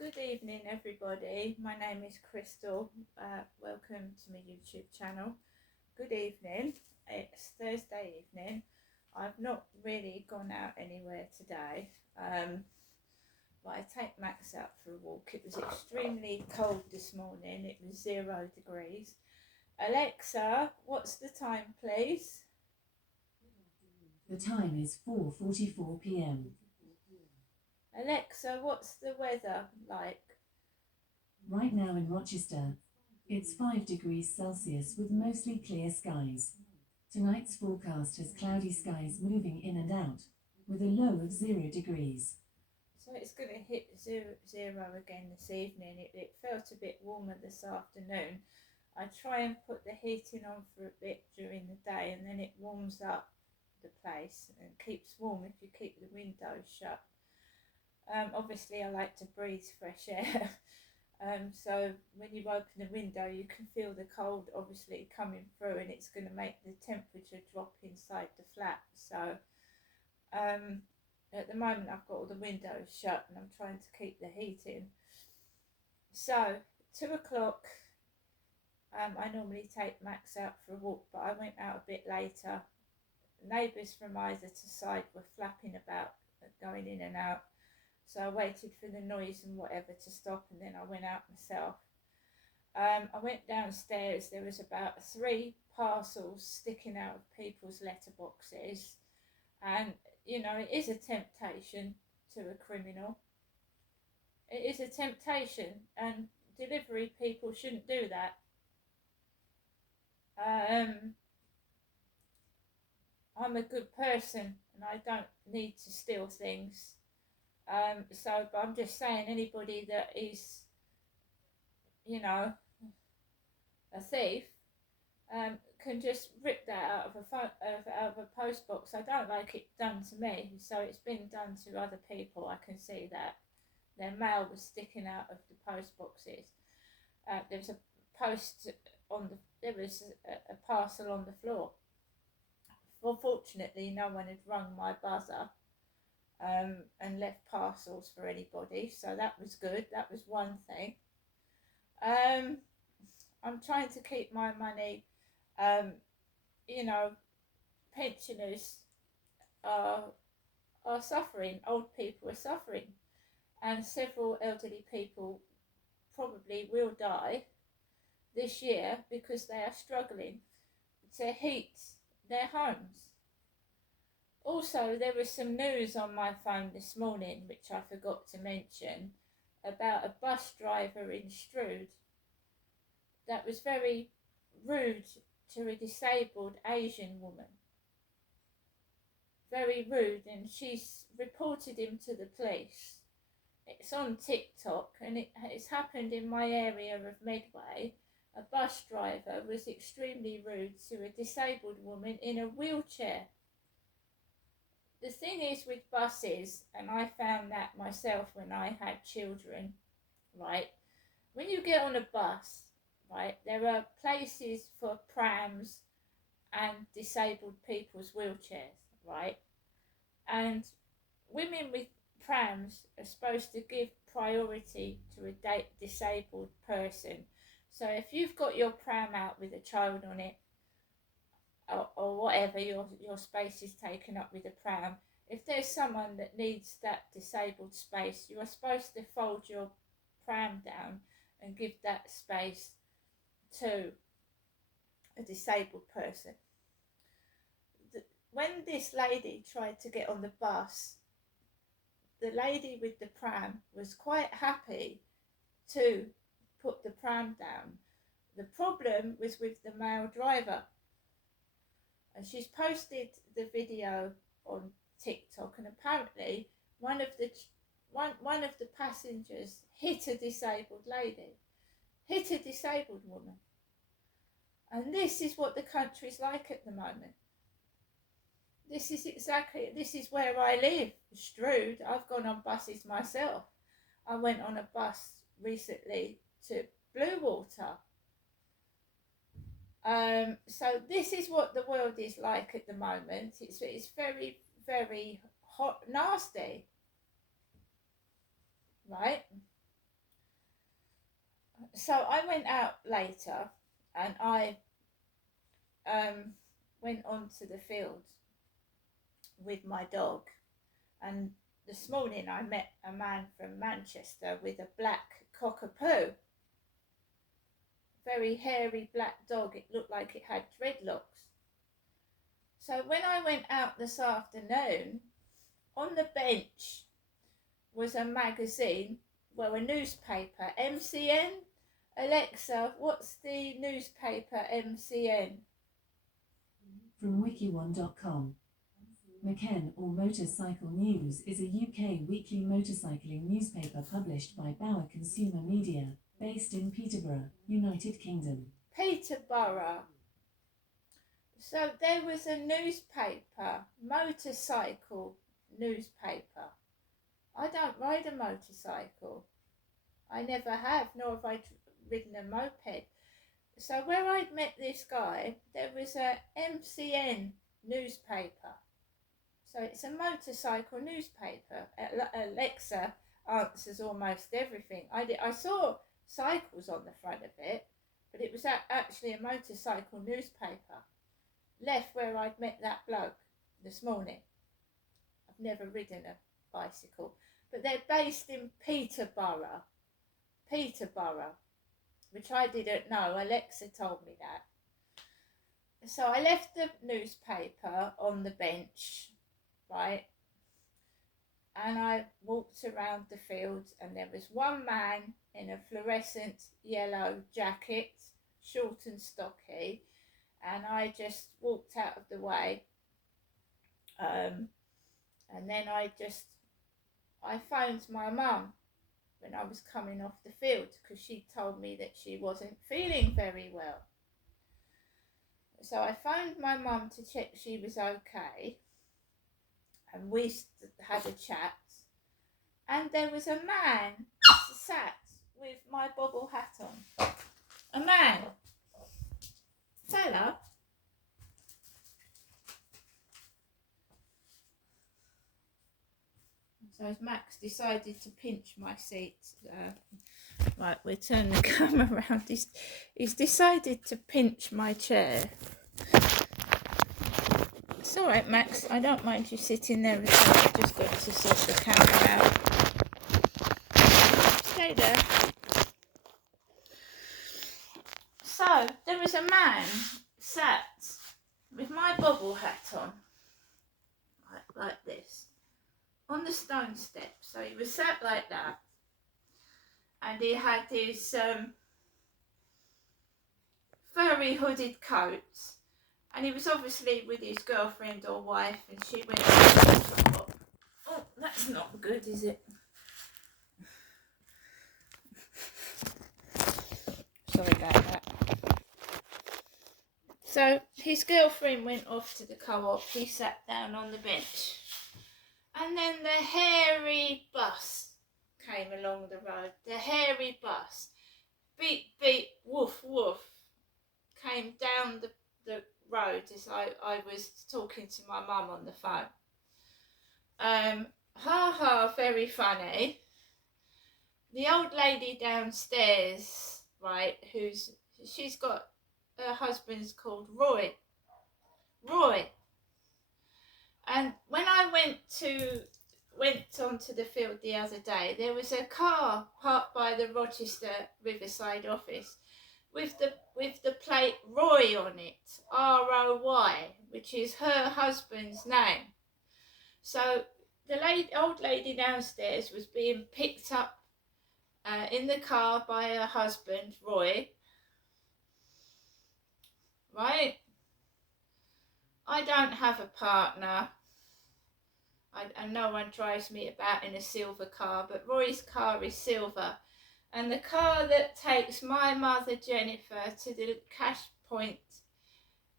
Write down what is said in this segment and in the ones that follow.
Good evening, everybody. My name is Crystal. Welcome to my YouTube channel. Good evening. It's Thursday evening. I've not really gone out anywhere today, but I take Max out for a walk. It was extremely cold this morning. It was 0 degrees. Alexa, what's the time, please? The time is 4:44 p.m. Alexa, what's the weather like? Right now in Rochester, it's 5 degrees Celsius with mostly clear skies. Tonight's forecast has cloudy skies moving in and out, with a low of 0 degrees. So it's going to hit zero again this evening. It felt a bit warmer this afternoon. I try and put the heating on for a bit during the day, and then it warms up the place and keeps warm if you keep the windows shut. Obviously, I like to breathe fresh air. So when you open the window, you can feel the cold obviously coming through, and it's going to make the temperature drop inside the flat. So at the moment, I've got all the windows shut, and I'm trying to keep the heat in. So 2 o'clock. I normally take Max out for a walk, but I went out a bit later. Neighbours from either side were flapping about, going in and out. So I waited for the noise and whatever to stop, and then I went out myself. I went downstairs. There was about 3 parcels sticking out of people's letterboxes, and you know, it is a temptation to a criminal. It is a temptation, and delivery people shouldn't do that. I'm a good person, and I don't need to steal things. But I'm just saying, anybody that is, you know, a thief, can just rip that out of out of a post box. I don't like it done to me, so it's been done to other people. I can see that their mail was sticking out of the post boxes. There was a post on the. There was a parcel on the floor. Well, fortunately, no one had rung my buzzer and left parcels for anybody, so that was good. That was one thing. I'm trying to keep my money. You know, pensioners are suffering. Old people are suffering, and several elderly people probably will die this year because they are struggling to heat their homes. Also, there was some news on my phone this morning, which I forgot to mention, about a bus driver in Strood that was very rude to a disabled Asian woman. Very rude, and she's reported him to the police. It's on TikTok, and it's happened in my area of Medway. A bus driver was extremely rude to a disabled woman in a wheelchair. The thing is with buses, and I found that myself when I had children, right? When you get on a bus, right, there are places for prams and disabled people's wheelchairs, right? And women with prams are supposed to give priority to a disabled person. So if you've got your pram out with a child on it, or whatever, your space is taken up with a pram, if there's someone that needs that disabled space, you are supposed to fold your pram down and give that space to a disabled person. When this lady tried to get on the bus, the lady with the pram was quite happy to put the pram down. The problem was with the male driver, and she's posted the video on TikTok, and apparently one of the passengers hit a disabled lady, hit a disabled woman. And this is what the country's like at the moment. This is where I live, Strood. I've gone on buses myself. I went on a bus recently to Bluewater. So this is what the world is like at the moment. It's very, very hot, nasty, right? So I went out later and I went onto the field with my dog, and this morning I met a man from Manchester with a black cockapoo, very hairy black dog. It looked like it had dreadlocks. So when I went out this afternoon, on the bench was a magazine, well, a newspaper, MCN. Alexa, what's the newspaper MCN? From wikione.com. McKen or Motorcycle News is a UK weekly motorcycling newspaper published by Bauer Consumer Media, based in Peterborough, United Kingdom. Peterborough. So there was a newspaper, motorcycle newspaper. I don't ride a motorcycle. I never have, nor have I ridden a moped. So where I'd met this guy, there was a MCN newspaper. So it's a motorcycle newspaper. Alexa answers almost everything. I saw cycles on the front of it, but it was actually a motorcycle newspaper. Left where I'd met that bloke this morning. I've never ridden a bicycle, but they're based in Peterborough, which I didn't know. Alexa told me that. So I left the newspaper on the bench, right, and I walked around the fields, and there was one man in a fluorescent yellow jacket, short and stocky, and I just walked out of the way, and then I phoned my mum when I was coming off the field, because she told me that she wasn't feeling very well. So I phoned my mum to check she was okay, and we had a chat, and there was a man sat with my bobble hat on. A man. Fella. So Max decided to pinch my seat. Right, we'll turn the camera around. He's decided to pinch my chair. It's all right, Max. I don't mind you sitting there at all. I've just got to sort the camera out. Stay there. So there was a man sat with my bobble hat on, like this, on the stone step. So he was sat like that, and he had his furry hooded coat, and he was obviously with his girlfriend or wife, and she went, oh, that's not good, is it? Sorry about that. So his girlfriend went off to the co-op, he sat down on the bench, and then the hairy bus came along the road. The hairy bus, beep beep, woof woof, came down the road as I was talking to my mum on the phone. Ha ha, very funny. The old lady downstairs, right, she's got, her husband's called Roy. And when I went onto the field the other day, there was a car parked by the Rochester Riverside office with the plate Roy on it, R-O-Y, which is her husband's name. So the old lady downstairs was being picked up in the car by her husband, Roy. Right? I don't have a partner. And no one drives me about in a silver car, but Roy's car is silver. And the car that takes my mother, Jennifer, to the cash point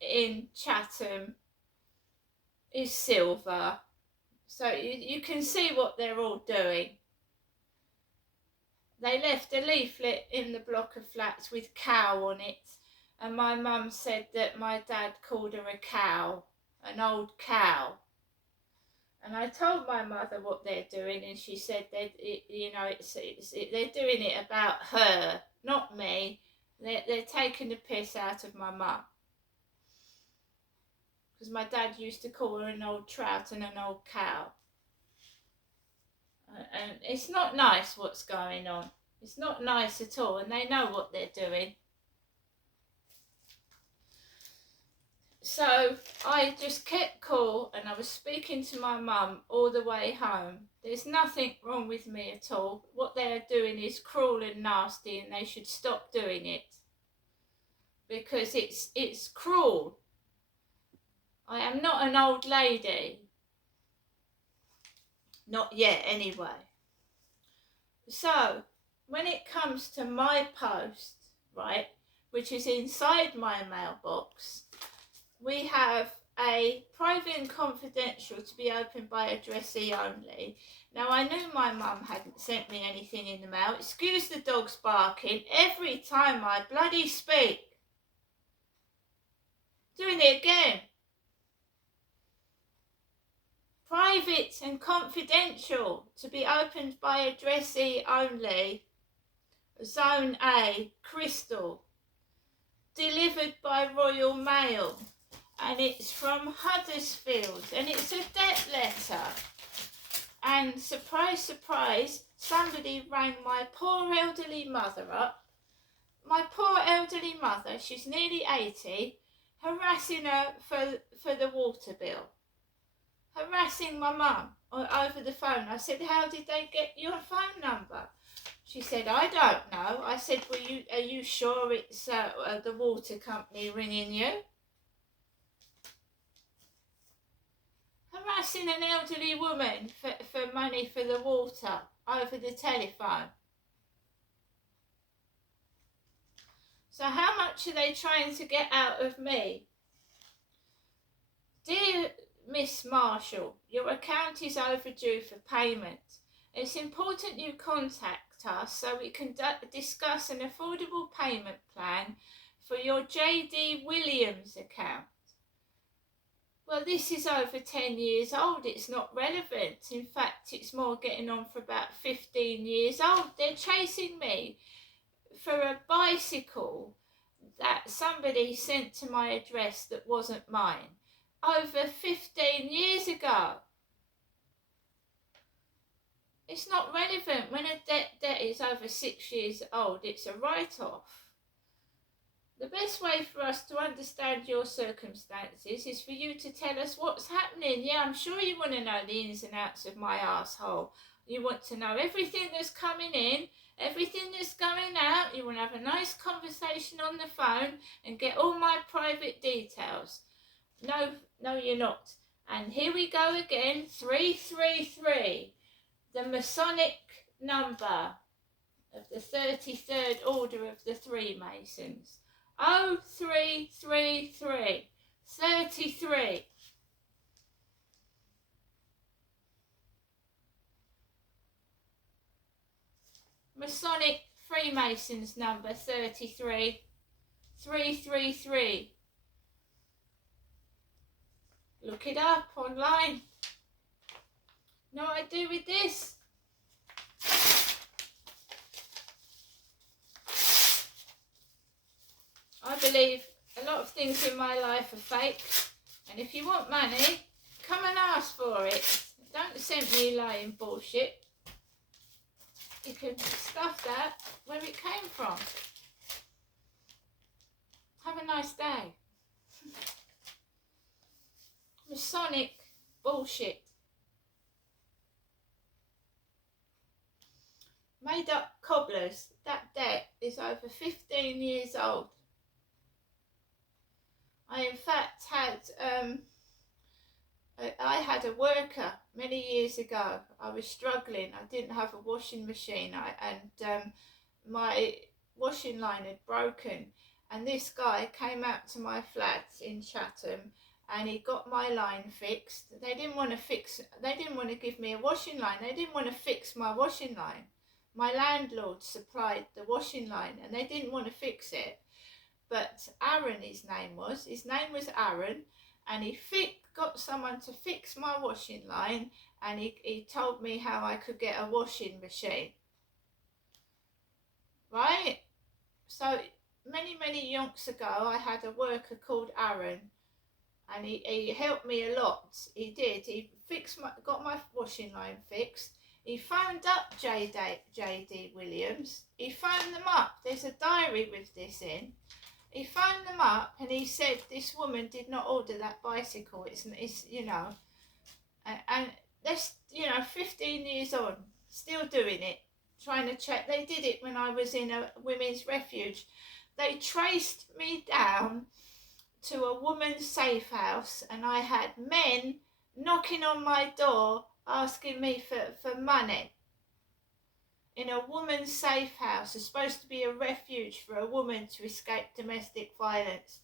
in Chatham is silver. So you can see what they're all doing. They left a leaflet in the block of flats with cow on it, and my mum said that my dad called her a cow, an old cow. And I told my mother what they're doing, and she said they're doing it about her, not me. They're taking the piss out of my mum. Because my dad used to call her an old trout and an old cow. And it's not nice what's going on. It's not nice at all, and they know what they're doing. So I just kept cool, and I was speaking to my mum all the way home. There's nothing wrong with me at all. What they are doing is cruel and nasty, and they should stop doing it. Because it's cruel. I am not an old lady. Not yet, anyway. So, when it comes to my post, right, which is inside my mailbox, we have a private and confidential to be opened by addressee only. Now, I knew my mum hadn't sent me anything in the mail. Excuse the dogs barking every time I bloody speak. Doing it again. Private and confidential to be opened by addressee only. Zone A, Crystal. Delivered by Royal Mail. And it's from Huddersfield, and it's a debt letter. And surprise, surprise, somebody rang my poor elderly mother up. My poor elderly mother, she's nearly 80, harassing her for the water bill. Harassing my mum over the phone. I said, how did they get your phone number? She said, I don't know. I said, well, are you sure it's the water company ringing you? Harassing an elderly woman for money for the water over the telephone. So how much are they trying to get out of me? Dear Miss Marshall, your account is overdue for payment. It's important you contact us so we can discuss an affordable payment plan for your J.D. Williams account. Well, this is over 10 years old. It's not relevant. In fact, it's more getting on for about 15 years old. They're chasing me for a bicycle that somebody sent to my address that wasn't mine over 15 years ago. It's not relevant. When a debt is over 6 years old, it's a write-off. The best way for us to understand your circumstances is for you to tell us what's happening. Yeah, I'm sure you want to know the ins and outs of my arsehole. You want to know everything that's coming in, everything that's going out. You want to have a nice conversation on the phone and get all my private details. No, you're not. And here we go again, 333, the Masonic number of the 33rd Order of the Freemasons. 0333 33. Masonic Freemasons number 33 333. Look it up online. Know what I do with this? I believe a lot of things in my life are fake, and if you want money, come and ask for it. Don't send me lying bullshit. You can stuff that where it came from. Have a nice day. Masonic bullshit. Made up cobblers. That debt is over 15 years old. I in fact had a worker many years ago. I was struggling. I didn't have a washing machine, and my washing line had broken. And this guy came out to my flat in Chatham, and he got my line fixed. They didn't want to give me a washing line. They didn't want to fix my washing line. My landlord supplied the washing line, and they didn't want to fix it. But Aaron, his name was Aaron, and he got someone to fix my washing line, and he told me how I could get a washing machine. Right? So many yonks ago, I had a worker called Aaron, and he helped me a lot. He did. He got my washing line fixed. He phoned up J.D. Williams. He phoned them up. There's a diary with this in. He phoned them up and he said this woman did not order that bicycle. It's you know, and that's, you know, 15 years on, still doing it, trying to check. They did it when I was in a women's refuge. They traced me down to a woman's safe house, and I had men knocking on my door asking me for money. In a woman's safe house, it's supposed to be a refuge for a woman to escape domestic violence.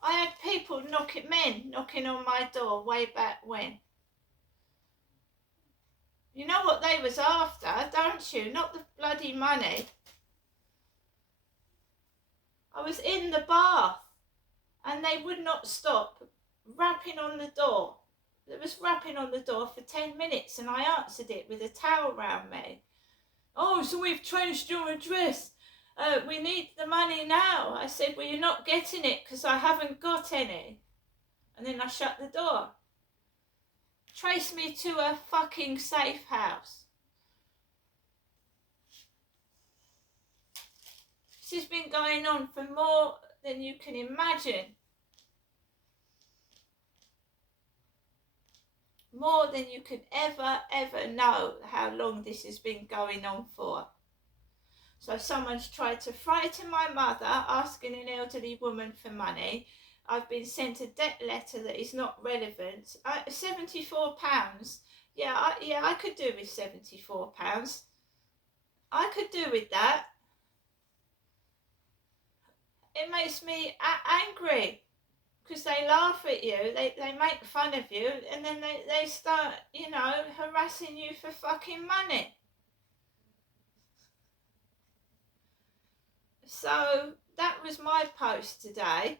I had men knocking on my door way back when. You know what they was after, don't you? Not the bloody money. I was in the bath and they would not stop rapping on the door. It was rapping on the door for 10 minutes and I answered it with a towel round me. Oh, so we've traced your address. We need the money now. I said, well, you're not getting it because I haven't got any. And then I shut the door. Trace me to a fucking safe house. This has been going on for more than you can imagine. More than you could ever know how long this has been going on for. So someone's tried to frighten my mother, asking an elderly woman for money. I've been sent a debt letter that is not relevant. £74. Yeah, I could do with £74. I could do with that. It makes me angry. Because they laugh at you, they make fun of you, and then they start, you know, harassing you for fucking money. So that was my post today.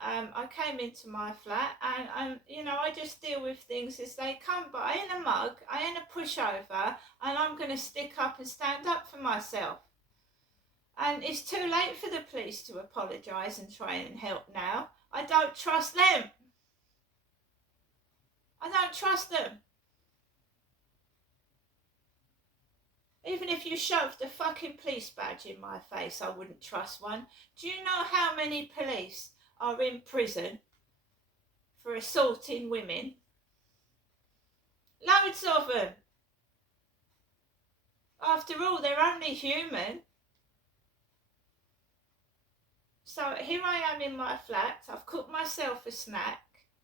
I came into my flat and you know, I just deal with things as they come. But I ain't a mug, I ain't a pushover, and I'm going to stick up and stand up for myself. And it's too late for the police to apologise and try and help now. I don't trust them. I don't trust them. Even if you shoved a fucking police badge in my face, I wouldn't trust one. Do you know how many police are in prison for assaulting women? Loads of them. After all, they're only human. So here I am in my flat. I've cooked myself a snack,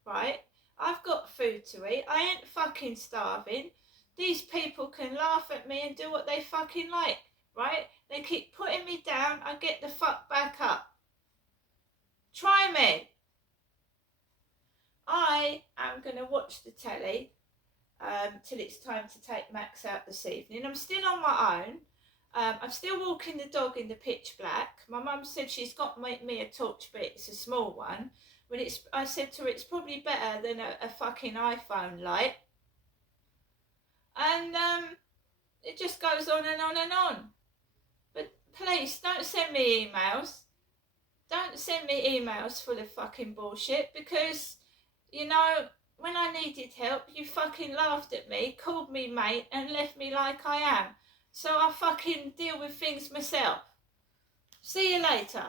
right? I've got food to eat. I ain't fucking starving. These people can laugh at me and do what they fucking like, right? They keep putting me down. I get the fuck back up. Try me. I am going to watch the telly till it's time to take Max out this evening. I'm still on my own. I'm still walking the dog in the pitch black. My mum said she's got me a torch, but it's a small one. But I said to her, it's probably better than a fucking iPhone light. And it just goes on and on and on. But please, don't send me emails. Don't send me emails full of fucking bullshit, because, you know, when I needed help, you fucking laughed at me, called me mate, and left me like I am. So I fucking deal with things myself. See you later.